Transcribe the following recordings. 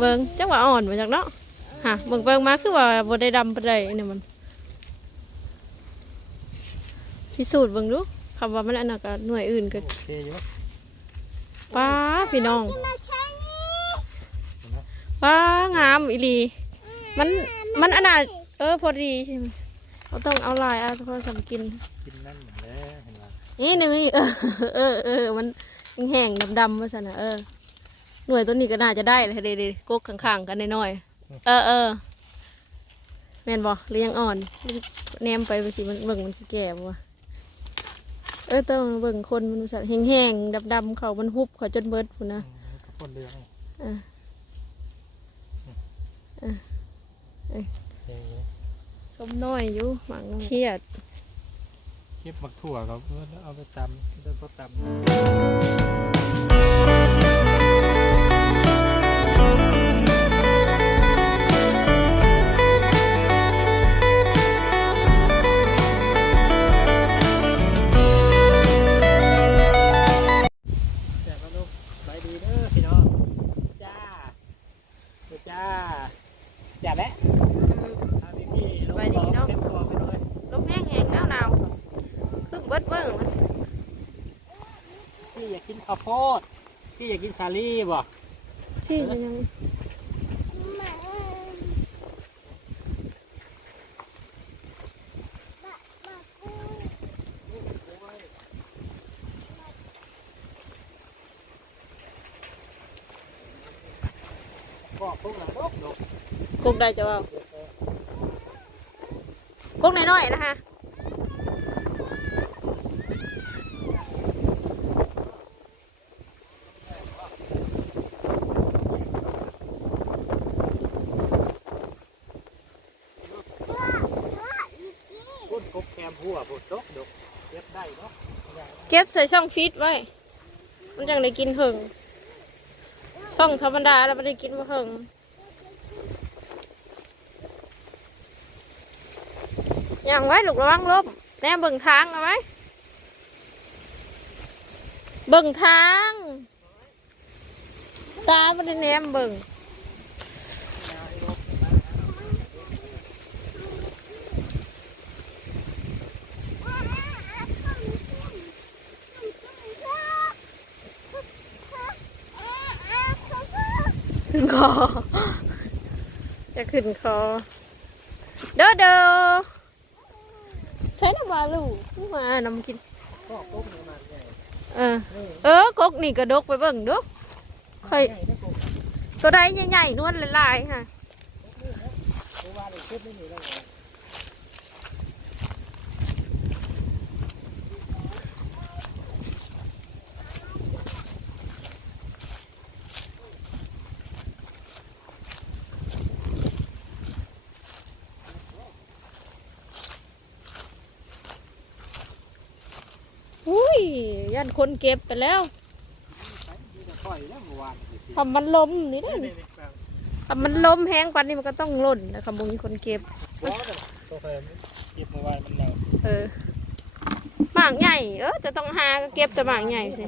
เบิ่งจังว่าอ่อนมาจากเนาะฮะเบิ่งเบิ่งมาคือว่าบ่ได้ดำปานใดเนี่ยมันพิสูจน์เบิ่งดูคำว่ามันอันนั้นก็หน่วยอื่นก็โอเคอยู่ป้าพี่น้องมาใช้นี่ป้างามอีหลีมันมันอันน่ะเออพอดีใช่ไหมเราต้องเอาลายเอาพอสำกินกินนั่นเหมือนแล้วเห็นไหมนี่นี่มีเออเออเออมันแห้งๆดำๆมาซะนะเออ หน่วยตัวนี้ก็น่าจะได้เลยเด็ดๆกกข้างๆกันน้อยๆเออเออแม่นบ่หรือยังอ่อนแนมไปไปสิมันเบิ่งมันคือแก่บ่วะเออต้องเบิ่งคนมันสัตว์แห้งๆดำๆเขามันหุบเขาจนเบิดพุ่นนะกระปุนเรืองเออโอเคชมน้อยอยู่หมังเครียดเก็บมักถั่วก็เอาไปตำได้พอตำ เด้อจ้าจ้าแม่ทำพี่ๆสบายดีเนาะเต็มตัวไปเลยลมแห้งๆหนาวๆคือเบิดเบิ่งมันพี่อยากกินข้าวโพดพี่อยากกินสาลี่บ่ที่มันยัง มาเอ้ยบะบะกู บอกพวกเราดกดก กก ได้จะว่าวกกน้อยๆนะคะพูดกบแคมหัวพูดดกดกเก็บได้เนาะได้เก็บใส่ช่องฟีดไว้ มันจังได้กินเหิงช่องธรรมดาแล้วไม่ได้กินมาเหิง ย่างไว้ลูกระวังลมแน่เบิ่งทางเอาไว้เบิ่งทางตาไม่ได้แนมเบิ่งขึ้นคอ จะขึ้นคอ เด้อเด้อ ใช้น้ำมาลูกมานำกินก็กบนี่มันใหญ่เออเออกกนี่กระดกไปเบิ่งเดูค่อยใหญ่ได้กบตัวใดใหญ่ๆนวลลายๆค่ะ เพราะว่าได้เก็บไม่มีแล้วไง อุ้ย ยันคนเก็บไปแล้วทำมันล้มนี่นั่นทำมันล้มแห้งปันนี่มันก็ต้องหล่นนะครับบ่มีคนเก็บบ่แต่ตัวเออหมากใหญ่เออจะต้องหาเก็บแต่หมากใหญ่สิ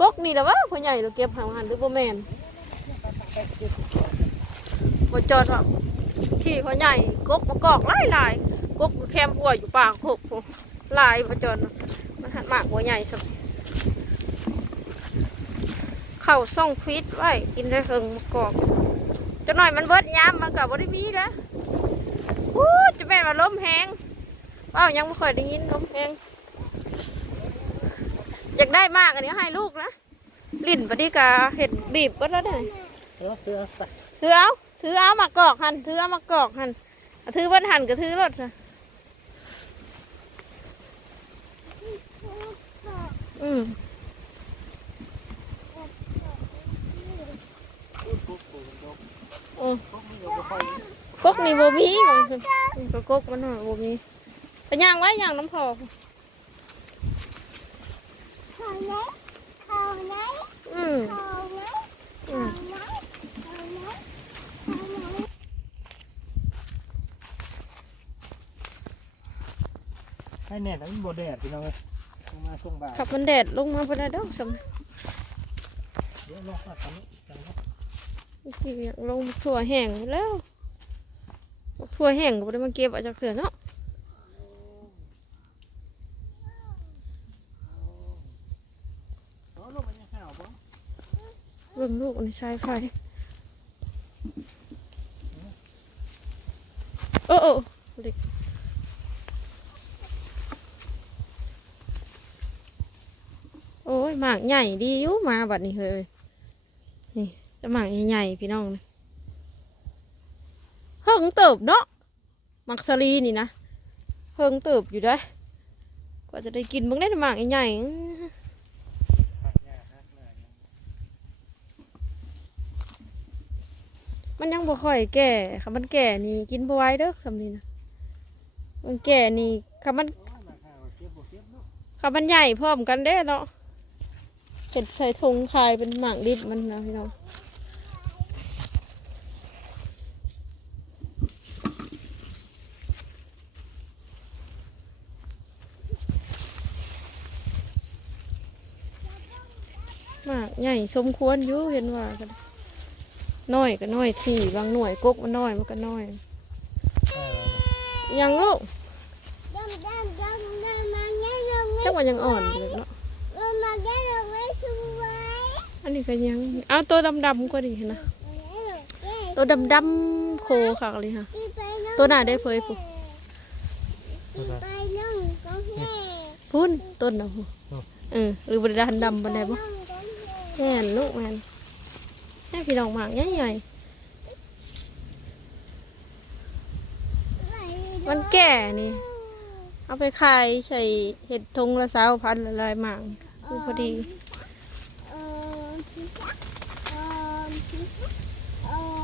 ก็บไปกนี่แหละวะพ่อใหญ่เราเก็บหางหันหรือบ่แมนบ่จอดหรอกขี่พ่อใหญ่กกมากอกหลายหลายกกแคมหัวอยู่ปากกกหลายบ่จอดเนาะมันหันหมากหัวใหญ่สัก เข้าซ่องฟิตไว้กินได้เฮิงมากอกจะหน่อยมันเบิดยามมันก็บ่ได้มีแล้วอู้จะแม่นว่าล้มแหงว้าวยังไม่ค่อยได้ยินล้มแหงอยากได้มากอันนี้ให้ลูกนะลิ้นปฏิกาเห็ดบีบก็แล้วได้เออเสื้อใส่ถือเอาถือเอามากอกหันถือเอามากอกหันถือเบิ้นหันก็ถือรถซะอืม พูดกบปลูกดก อืม กบมันอกนี่โบมีมันคือก็กกมันหน่อยโบมีไปย่างไว้ย่างน้ำพออืมเขาไหนอืมให้แน่แล้วมันบ่แดดพี่น้องเอ้ยลงมาช่วงบ่ายขับมันแดดลงมาพอได้ดอกสมเดี๋ยวลงมาทำนี้จังครับ ที่อยากลงถั่วแห้งแล้วถั่วแห้งก็บ่ได้มาเก็บเอาจากเถื่อเนาะลูกมันยังห่าวบ่เบิ่งลูกในชายไฟโอ้โอ้เด็กโอ้ยหมากใหญ่ดีอยู่มาบัดนี้เฮ้ย จะหมากใหญ่ๆพี่น้องเฮิงเติบเนาะหมักสลีนี่นะเฮิงเติบอยู่ได้อกว่าจะได้กินบิ่งได้แต่หมากใหญ่ๆมันยังบ่ค่อยแก่คำมันแก่นี่กินบ่ไหว้เด้อคำนี้นะมันแก่นี่คำมันโอ้ยมาห่ะมันใหญ่พร้อมกันเด้เนาะเห็ดใส่ถุงคายเป็นหมากดิบมันนะพี่น้อง มากใหญ่สมควรอยู่เห็นว่ากันน้อยก็น้อยที่บางหน่วยกกมันน้อยมันก็น้อยได้แล้วนะยังลูกดำดำดำดำมาแง่ลงจักว่ายังอ่อนอยู่เลยเนาะลงมาแง่ลงไว้ช่วยอันนี้ก็ยังเอาตัวดำๆก็ดีนะตัวดำๆโคค่ะเลยค่ะตัวหน้าได้เผยผู้ไปน้องก็แห่พุ่นต้นนะผู้เออหรือบริดานดำบันไดบ่ แม่นลูกแม่นแม่พี่น้องหมากใหญ่ๆมันแก่นี่ เอาไปขายใส่เห็ดทงละสาวพันละลายหมากคือพอดี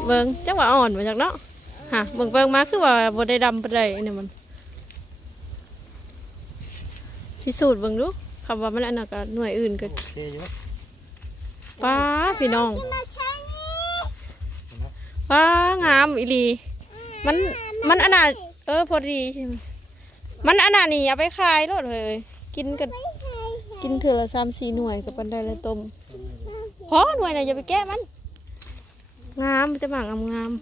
เบิ่งจังว่าอ่อนมาจากเนาะฮะเบิ่งเบิ่งมาคือว่าบ่ได้ดำปานใดเนี่ยมันพิสูจน์เบิ่งดูคำว่ามันอันนั้นก็หน่วยอื่นก็โอเคอยู่ ป้าพี่น้องมาใช้นี่ป้างามอีหลี มันมันอันน่ะเออพอดีใช่ไหมมันอันน่ะนี่เอาไปขายรถเลย กินกันกินเถื่อละสามสี่หน่วยกับปันไดละต้มพอหน่วยน่ะอย่าไปแก้มัน งามมันจะหมากงามงาม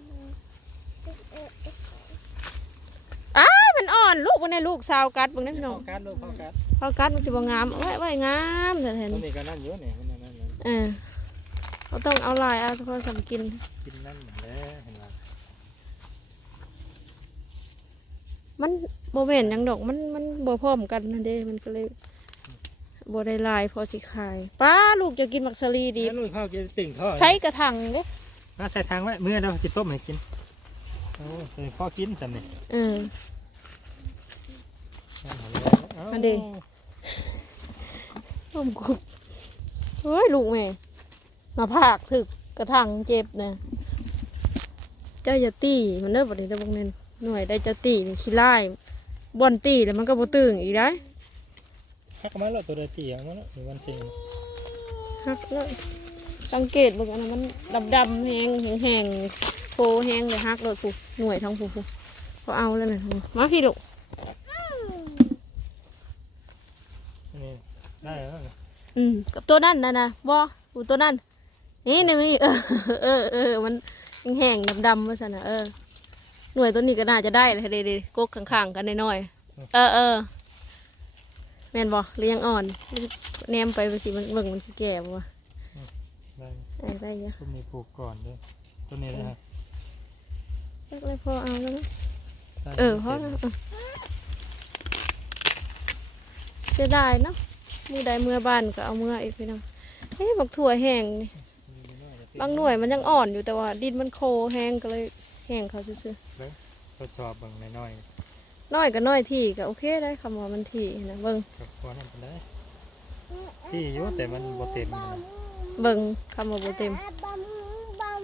อ้ายมันอ่อนลูกมันในลูกสาวกัดเบิ่งนะพี่น้องเข้ากัดลูกเข้ากัดพอกัดมันจะบ่งามเอาไว้ไว้งามแต่แทนตัวนี้ก็นั่นอยู่นี่มันนั่นนั่นนั่น เออเขาต้องเอาลายเอาพอสำกิน กินนั่นหมดแล้วเห็นไหมมันโบแม่นหยังดอกมันมันบ่พร้อมกันนั่นเด้มันก็เลยบ่ได้ลายพอสิขายป้าลูกจะกินมักสลีดี แล้วลูกเข้ากินติ่งท่อใช้กระถางเด้มาใส่ทางไว้เมื่อเราสิต้มให้กินโอ้ยพ่อกินสันนี่เออเอาอันเดต้มกุบ เฮ้ยลูกแม่หน้าผากถึกกระถางเจ็บนะเจ้าอย่าตีมันเด้อบ่ได้เด้อบ่แม่นหน่วยได้เจ้าตีนี่ขี้ไล่บ่อนตีแล้วมันก็บ่ตึงอีกได้ฮักมาแล้วตัวเดียวตีเอามาแล้วหนึ่งวันสิงฮักเลยสังเกตเบิ่งอันนั้นมันดำดำๆแห้งแห้งแห้งโพแห้งเลยฮักเลยผู้หน่วยทั้งผู้ผู้เขาเอาแล้วนะมาพี่ลูก นี่ได้แล้วนะ อืมกับ ตัวนั่นนะนะบออูตัวนั่นนี่นี่มีเออเออเออมันแห้งๆดำๆมาสันนะเออหน่วยตัวนี้ก็น่าจะได้เลยเด็ดๆกกข้างๆกันน้อยๆเออเออแม่นบอหรือยังอ่อนแนมไปไปสิมันเบิ่งมันสิแก่บ่วะได้เออได้เยอะตัวนี้ปลูกก่อนด้วยตัวนี้นะฮะเล็กเลยพอเอาแล้วมั้ยได้เออพอแล้วเออเสียดายเนาะ มือใดมือบ้านก็เอามืออีกพี่น้องเฮ้ยบักถั่วแห้งนี่บางหน่วยมันยังอ่อนอยู่แต่ว่า ดินมันโคแห้งก็เลยแห้งเขาซื่อทดสอบเบิ่งน้อยๆน้อยก็น้อยที่ก็โอเคได้คำว่ามันที่นะเบิ่งๆกับตัวนั้นเป็นได้ที่อยู่แต่มันบ่เต็มนะเบิ่งคำว่าบ่เต็มบัมบัม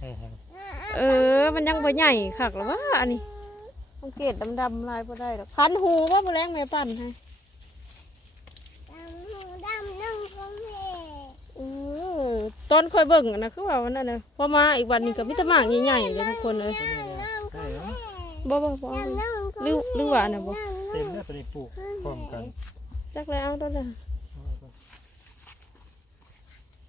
เออฮะเออ มันยังบ่ใหญ่คักหรอว่าอันนี้สังเกตดำๆลายบ่ได้ดอกคันหูว่าบ่แรงแม่ปั่นให้ ดำดำน้องก็แห่ เออ ตอนค่อยเบิ่งอะนะคือว่าวันนั้นน่ะพอมาอีกวันนี้ก็มีแต่หมากใหญ่ๆเลยทุกคนเลยน้องก็แห่บ่บ่บ่เอาน้องก็หรือหรือว่าอันน่ะบ่เต็มแล้วตัวนี้ปลูกพร้อมกันจักแล้วเอาตัวละ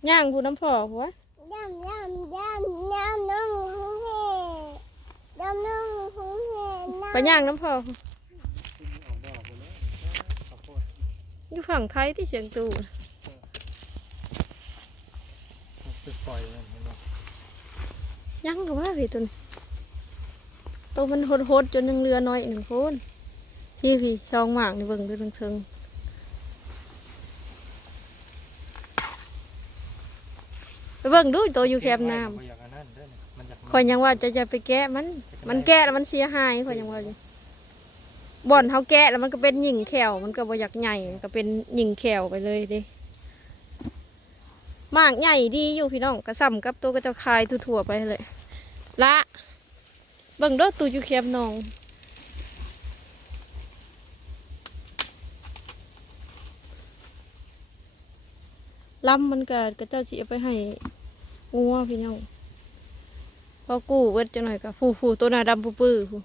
ย่างผู้น้ำพอหัวอดำดำดำดำน้องหุ้งเหดำน้องหุ้งเหไปย่างน้ำพอขึ้นออกดอกหมดแล้วข้าวโพดอยู่ฝั่งไทยที่เชียงตูตึ กปล่อยมันเห็นไหมย่างกับว่าพี่ตุนตัวมันโหดๆจนยังเรือน้อยอีกหนึ่งคนพี่พี่ช่องหมากนี่เบิ่งดูทั้งเทิงไปเบิ่งดูตัวอยู่แคมน้ำบ่อยากอันนั้นเด้อเนี่ยมันอยากคอยยังว่าจะจะไปแกะมัน มันแกะแล้วมันเสียหายคอยยังว่าอยู่บ่อนเขาแกะแล้วมันก็เป็นหญิงแขวมันก็บ่อยากใหญ่มันก็เป็นหญิงแขวไปเลยเดิ มากใหญ่ดีอยู่พี่น้องกระซ้ำกับตัวก็จะคายทั่วๆไปเลย ละเบิ่งเด้อตูอยู่แคมน้องลำมันก็กระเจ้าสิเอาไปให้งัวพี่น้องพอกู้เวิดจังหน่อยก็ฟูฟูตัวหน้าดำปูปื้อฟู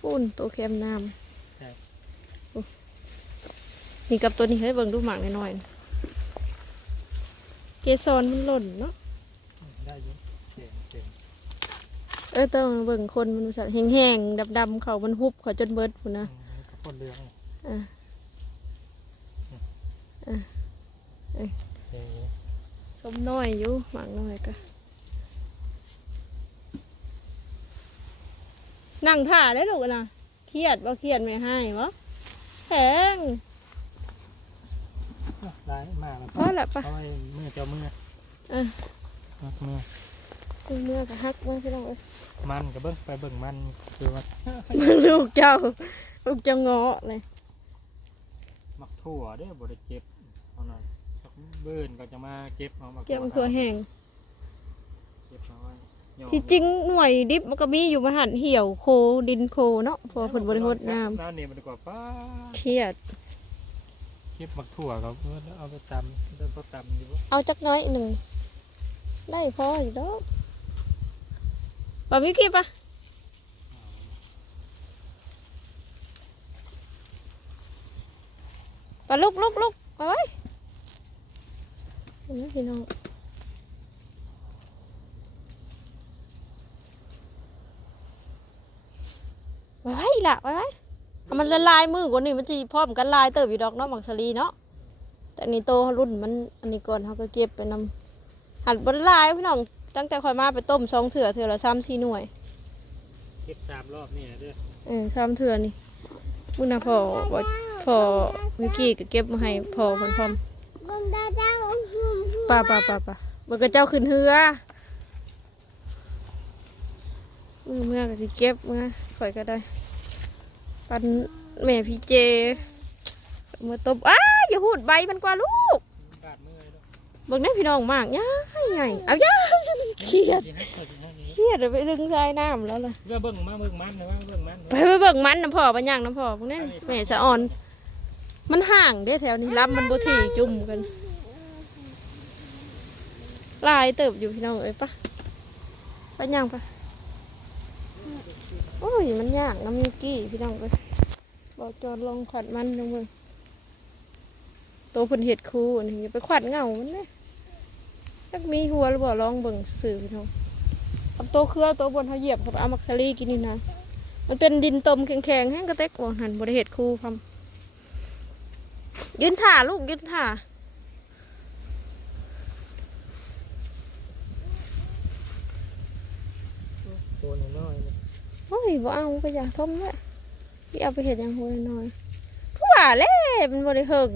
ฟูนตัวเค็มน้ำฟูนี่กับตัวนี้ให้เบิ่งดูหมากน้อยๆนะ เกสรมันหล่นเนาะได้อยุ่เก่งเก่งเออต้องเบิ่งคนมันสัตว์แห้งๆดำๆเขามันหุบเขาจนเบิดพูนนะอืมข้าวโพดเหลืองนี่อะเก่งสมน้อยอยู่หมากน้อยก็นั่งท่าได้ลูกนะเครียดบ่เครียดไม่ให้บ่แพง ได้มาแล้วพอละปะเอาไว้มือเจ้ามือเออมัดมือกูเมื่อก็ฮักเมื่อพี่น้องเอ้ยมันกับเบิ้งไปเบิ้งมันคือว่าลูกเจ้าลูกเจ้าเงาะเลยมักถั่วเด้อบริเก็บเอาหน่อยสักเบิ้นก็จะมาเก็บเอามาเก็บมะเขือแห้งเก็บเอาไว้ย่อที่จริงหน่วยดิบมันก็มีอยู่มาหันเหี่ยวโคดินโคเนาะพอผลบริโภคน้น้ำเนี่ยมันดีกว่าป้าำเครียดเก็บมักถั่วเขาเพื่อเอาไปตำเดินเขาตำดีบ่เอาจักน้อยหนึ่ง ได้พออยู่ดอกบาวิกี้ปะปะลุกลุกลุกเอาไว้นไหมพี่น้องไว้ไว้ละไว้ไว้ มันละลายมือกว่านี้มันจะพร้อมกันลายเติบอยู่ดอกเนาะบังสลีเนาะแต่อันนี้โตรุ่นมันอันนี้ก่อนเขาก็เก็บไปนำหัดบนลายพี่น้องตั้งแต่คอยมาไปต้มสองเถื่อเถื่อละซ้ำสี่หน่วยเก็บสามรอบนี่เด้อเออซ้ำเถื่อนี่มึงนะพ่อบอกพ่อวิกกี้ก็เก็บมาให้พ่อคนพร้อมบนตาเจ้าชุ่มชุ่มป่าป่าป่าป่ามันก็เจ้าขึ้นเหือมือเมื่อก็สิเก็บเมื่อข่อยก็ได้ ปันแม่พี่เจเมื่อต้มอ้าอย่าหูดใบมันกว่าลูกบาดมือเลยเด้อเบิ่งได้พี่น้องมากย่ายใหญ่เอาย่าเครียดกินให้เกิดกินให้นี้เครียดเอาไปดึงใส่น้ำแล้วล่ะเรื่องเบิ้งมาเบิ้งมันนะว่าเบิ้งมันไปไปเบิ่งมันน้ำพ่อไปย่างน้ำพ่อพวกนี้แม่สะอ่อน มันห่างเด้แถวนี้รับมันบ่ถี่จุ่มกันลายเติบอยู่พี่น้องเอ้ยปะไปย่างปะ โอ้ย มันยากน้ำมิกกี้พี่น้องเอ้ยบอกจอดลองขวัดมันลงเบิ่งโตวเพิ่นเห็ดคูอันนี้ยไปขวัดเงามันเลยจักมีหัวหรือบ่ลองเบิ่งสื่อพี่น้องเอาโตวเครือโตวบนเขาเหยียบเขาไปเอามักซารีกินนี่นะ มันเป็นดินตมแข็งๆแห้งกระเต็กบ่หันบริเหตุคูพร้อมยืนถ่าลูกยืนถ่า ตัวน้อยๆเลย โอ้ยบ่เอาก็อย่าทมเลยที่เอาไปเห็ดยังหัวน้อยๆคือว่าเล่มันบริหิง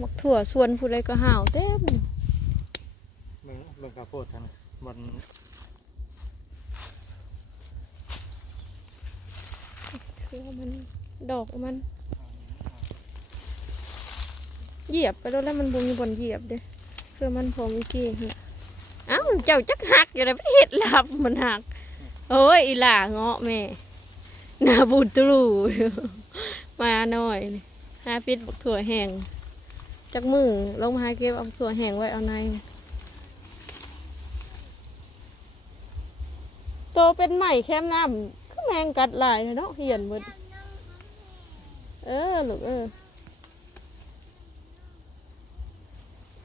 มักถั่วส่วนผู้ใดก็ห่าวเต็มเบิ้งเบิ้งข้าวโพดทันบนคือมัน ดอกมัน เหยียบไปแล้วแล้วมันบุมีบนเหยียบเด้คือมันพอมีกี้ฮะเอ้าเจ้าจักหักอยู่ในประเทศลับมันหักโอ้ยอีหล่าเงาะแม่หน้าบูดตรู่มาหน่อยนี่หาพิษบักถั่วแห้งจักมือลงมาหาเก็บเอาถั่วแห้งไว้เอาในโตเป็นใหม่แคมน้ำคือแมงกัดลายเนาะเหียนหมด เออลูกเออ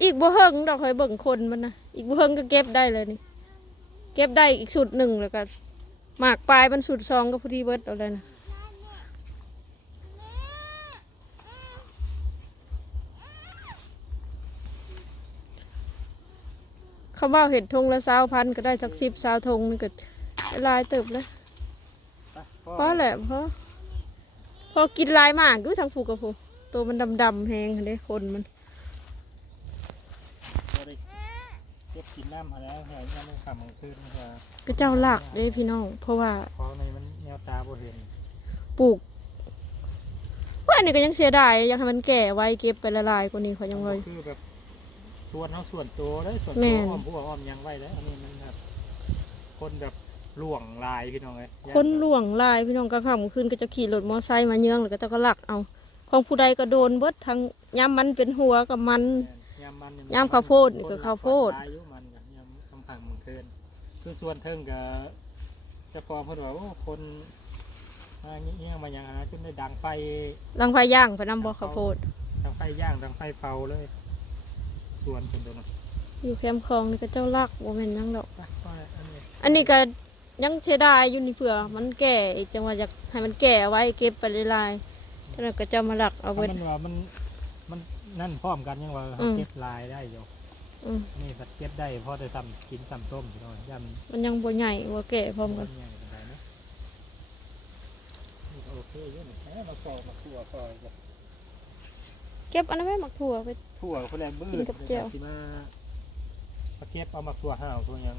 อีกบ่เฮิงดอกเคยเบิ่งคนมันนะอีกบ่เฮิงก็เก็บได้เลยนี่ เก็บได้อีกสุดหนึ่งแล้วก็หมากปลายมันสุดซองก็พอดีเบิดเอาเลยนะเขาว่าเห็ดทงละสาวพันก็ได้สักสิบสาวทงนี่ก็หลายเติบแล้วไปเพราะแหละเพราะ พอกินหลายมากก็ทางผูกกับผูตัวมันดำๆแหงเด้คนมันบ่ได้เก็บกินน้ำมาแล้วแหงยังไม่ขำกลางคืนมันก็ก็เจ้าหลักเด้พี่น้อง เพราะว่าของในมันแนวตาบ่เห็นปลูกว่าอันนี้ก็ยังเสียดายยังทำมันแก่ไว้เก็บไปละลายกว่านี้เขายังไว้คือแบบส่วนเขาส่วนตัวได้ส่วนแม่ตัวนอ้อมผู้อ้อมยังไว้แล้วอันนี้มันแบบคนแบบ ล่วงลายพี่น้องเลยคนหลวงลายพี่น้องก็ค่ำคืนก็จะขี่รถมอไซค์มาเยืองหรือก็จะก็หลักเอา ของผู้ใดก็โดนเบิดทั้งย้ำมันเป็นหัวกับมันยามมันยามข้าวโพดนี่ก็ข้าวโพดอายุมันกับยามคำพังมันเกินคือส่วนเทิงกับจะฟอมเพิ่นว่าโอ้คนมาเงี้ยมาอย่างนั้นจนได้ดังไฟลังไฟย่างไปนำบ่อข้าวโพดดังไฟย่างดังไฟเผาเลย ส่วนเป็นตัวนั้นอยู่แคมป์คลองนี่ก็เจ้าลักบ่แม่นหยังดอกไปไปอันนี้อันนี้ก็ ยังเสียดายอยู่นี่เผื่อ มันแก่อีกจังว่าอยากให้มันแก่ไว้เก็บไปละลายๆฉะนั้นก็จะมาหลักเอาเอาไว้ มันว่ามันมันนั่นพร้อมกันยังว่าอืม เก็บลายได้อยู่อืมนี่สัตว์เก็บได้เพราะแต่ซ้ำกินซ้ำต้มพี่น้องย่ำมันยังบ่ใหญ่บ่แก่พร้อมกันใหญ่ปานใดนะนี่ก็โอเคเยอะหน่อยแหมมาก่อมาคั่วก่ออีกเก็บอันนั้นไว้หมักถั่วไป ถั่วคนแรกบื้กินกับแจ่วสิมามาเก็บเอามาถั่วห้าวถั่วหยัง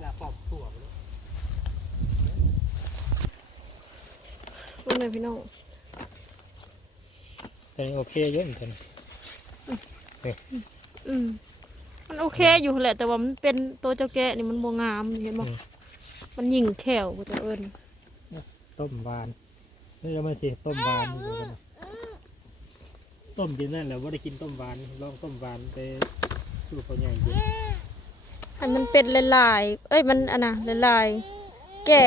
เวลาปอกถั่วไปแล้วพวกนี้พี่น้องแต่นี่โอเคเยอะเหมือนกันอืมมันโอเคอยู่แหละ แต่ว่ามันเป็นตัวเจ้าแกะนี่มันบ่งามเห็นบ่มันยิ่งแขวกว่าตัวเอิญต้มหวานนี่เรามาสิต้มหวานนี่ดูกันนะต้มกินนั่นแหละว่าได้กินต้มหวานลองต้มหวานไปสู้เขาใหญ่กิน ให้มันเป็นลายๆเอ้ยมันอันน่ะลายๆแก่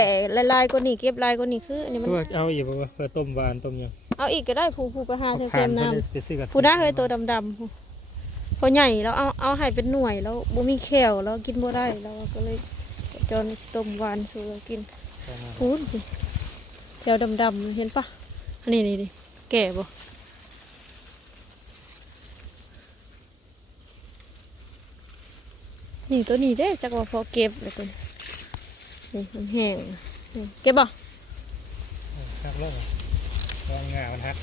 ลายๆกว่านี้เก็บลายกว่านี้คืออันนี้มัน เพื่อเอาอีกบ่ว่าเพื่อต้มหวานต้มหยังเอาอีกก็ได้ผู้ผู้ไปหาเธอผ่าเค็นมเพื่อน้ำได้ไปซื้อกับผู้น่าเคยตัวดำๆผู้พอใหญ่แล้วเอาเอาให้เป็นหน่วยแล้วบ่มีแขวแล้วกินบ่ได้แล้วก็เลยจอนต้มหวานสู่เรากินพูดสิแถวดำๆเห็นปะอันนี้นี่ดิแก่บ่ นี่ตัวนี้เด้จักว่าพอเก็บเลยตัวนี้นี่มันแห้งนี่เก็บบ่หักแล้วเหรอลองงามันหัก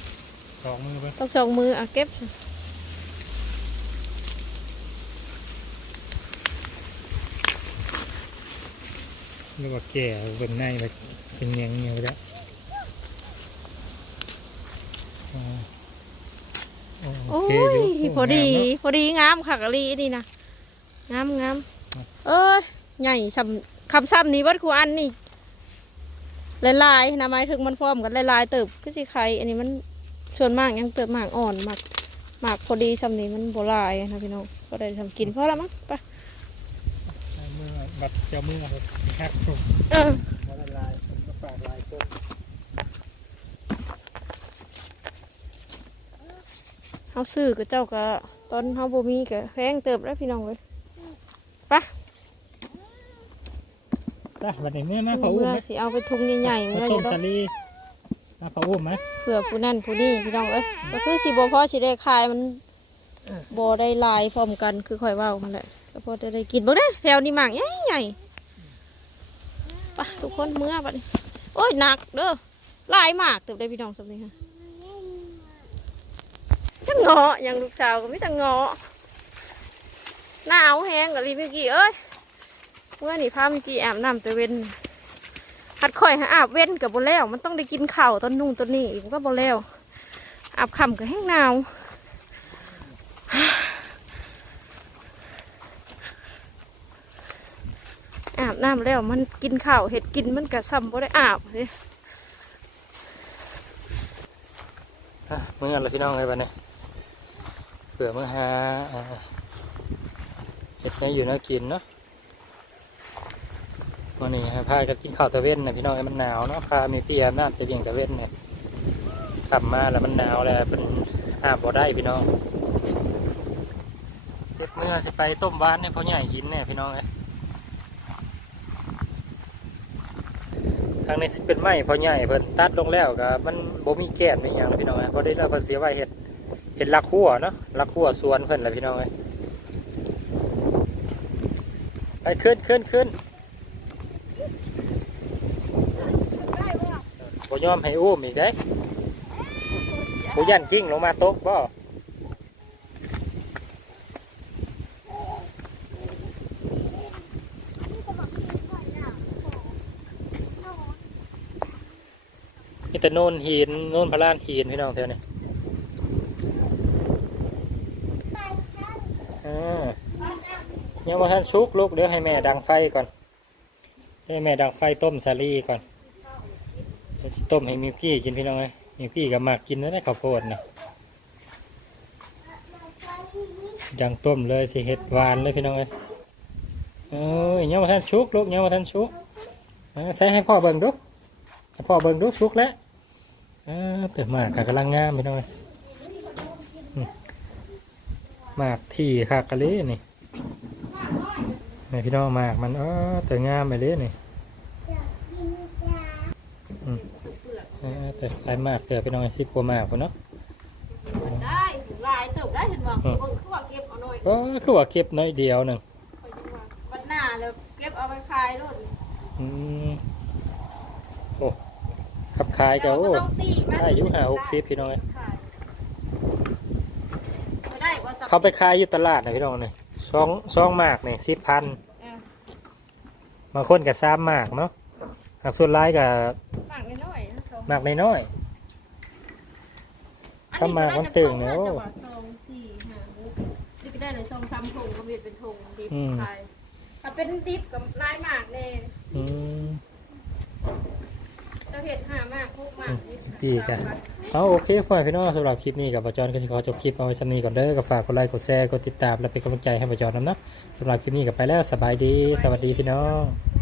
สองมือไปต้องสองมืออะเก็บเรียกว่าแก่เป็นในแบบเป็นเงียงเงียงไปแล้วอ่าโอ้เคยยู่พอดีงามเนอะพอดีงามขักอะลีนี่นะ งามงามครับเอ้ยใหญ่ซ้ำคำซ้ำนี้วัดครูอันนี่ลายๆนะหมายถึงมันพร้อมกันลายๆเติบก็สิใครอันนี้มันส่วนมากยังเติบหมากอ่อนหมากหมากพอดีซ้ำนี้มันโบลายนะพี่น้องก็ได้ทำกินเพราะละมั้งไปเอามือบัดเจ้ามือครับหักถูกเออมาละลายผมก็ปากลายต้นเฮาซื้อกับเจ้าก็ตอนเฮาบ่มีก็แพงเติบแล้วพี่น้องเว้ย ไปจ้ะวันนี้เมื่อนะเขาอุ้เมื่มอไหมสิเอาไปทุงใหญ่ๆข้าวเมื่อต้จะมต้องสาลีนะเขาอุ้มไหมเผื่อผู้นั่นผู้นี่พี่น้องเอ้ยก็คือสิบ่พอสิได้ขายมันบ่ได้หลายพร้อมกันคือข่อยเว้ามันแหละก็พอจะได้กินบ่ได้แถวนี้หมากใหญ่ๆไปทุกคนเมื่อบัดนี้โอ้ยหนักเด้อหลายหมากเติบได้พี่น้องสำนี้ค่ะจังเงาะอย่างลูกสาวก็มีแต่เงาะ หนาวแฮงกับลีเมื่กี้เอ้ยเมื่อนี่พาเมื่อกี้อาบน้ำแตะเวนหัดข่อยหาอาบเว้นกับบแล้ว มันต้องได้กินข้าวตอนนุ่งตอนนี้อีกก็บแล้วอาบค่ำก็แห้งหนาวอาบน้ำแล้วมันกินข้าวเห็ดกินมันกะซ้ำบ่ได้อาบเลยเมื่อไรพี่น้องเลยวันนี้เผื่อเมื่อหา เห็ดไงอยู่เนากินเนาะวันนี้พากันกินข้าวตะเวนนะพี่น้องให้มันหนาวเนาะพามีพี่อาบน้ำจะเบี่ยงตะเวนเนี่ยขับมาแล้วมันหนาวแล้วเป็นอาบบ่ได้พี่น้องเด็กเมื่อสิไปต้มบ้านให้พ่อใหญ่กินเนี่ยพี่น้องเอ้ทางนี้สิเป็นไม้พ่อใหญ่เพิ่นตัดลงแล้วก็มันบ่มีแก่นมีหยังพี่น้องเอ้ยพอได้แล้วเพิ่นเสียไว้เห็ดเห็ดลักขั่วเนาะลักขั่วสวนเพิ่นแหละพี่น้องเอ้ ไปขึ้นขึ้นขึ้นได้ไหมล่ะบ่ยอมให้อุ้มอีกได้บ่ยันกิ้งลงมาตกบ่นี่จะบ่มีแต่โน่นหินโน่นพระลานหินพี่น้องเท่านี้ ไปกัน อ่า ยังบ่าทันสุกลูกเดี๋ยวให้แม่ดังไฟก่อนให้แม่ดังไฟต้มสาลี่ก่อนต้มให้มิวกี้กินพี่น้องเอ้ยมิวกี้ก็มากกินแล้วนะข้าวโพดนะดังต้มเลยสิเห็ดหวานเลยพี่น้องเอ้ยเอ้ยยังบ่ทันสุกลูกยังบ่าทันสุกใส่ให้พ่อเบิ่งดูให้พ่อเบิ่งดูสุกแล้วอ่าเปิดมากก็กำลังงามพี่น้องเอ้ยมากที่คักกะเล ยนี่นี่พี่น้องมากมันเออแต่งามไปเลยนี่อยากกินยาเออแต่ลายมากเตือพี่น้องสิบกว่ามากพุ่นเนาะได้ลายเติบได้เห็นบ่เบิ่งคือว่าเก็บเอาหน่อยก็คือว่าเก็บน้อยเดียวหนึ่งคอยจังว่าบัดหน้าแล้วเก็บเอาไปขายโลดอืมโอ้ขับขายก็เราโอ้ต้องตีมันได้อายุห้าหกสิบพี่น้องเอ้ยขายบ่ได้ว่าสักเขาไปขายอยู่ตลาดนะพี่น้องนี่ สองสองมากนี่สิบพันเออบางคนกับสามมากเนาะหากส่วนร้ายกับฝากน้อยๆนะชมมากน้อยถ้ามามันตึงเนี่ยโอ้จังหวะสองสี่ห้าหกนี่ก็ได้เลยช่องซ้ำทงก็มีเป็นทงดิบขายถ้าเป็นดิบกับลายหมากเนี่ยๆอืม จะเห็ดหามากพวกหมากดิบดีค่ะเอาโอเคพ่อยพี่น้องสำหรับคลิปนี้กับประจอนก็สิขอจบคลิปเอาไว้สำนีก่อนเด้อก็ฝากกดไลค์กดแชร์กดติดตามและเป็นกำลังใจให้ประจอนน้ำเนาะสำหรับคลิปนี้กับไปแล้วสบายดี สวัสดีพี่น้อง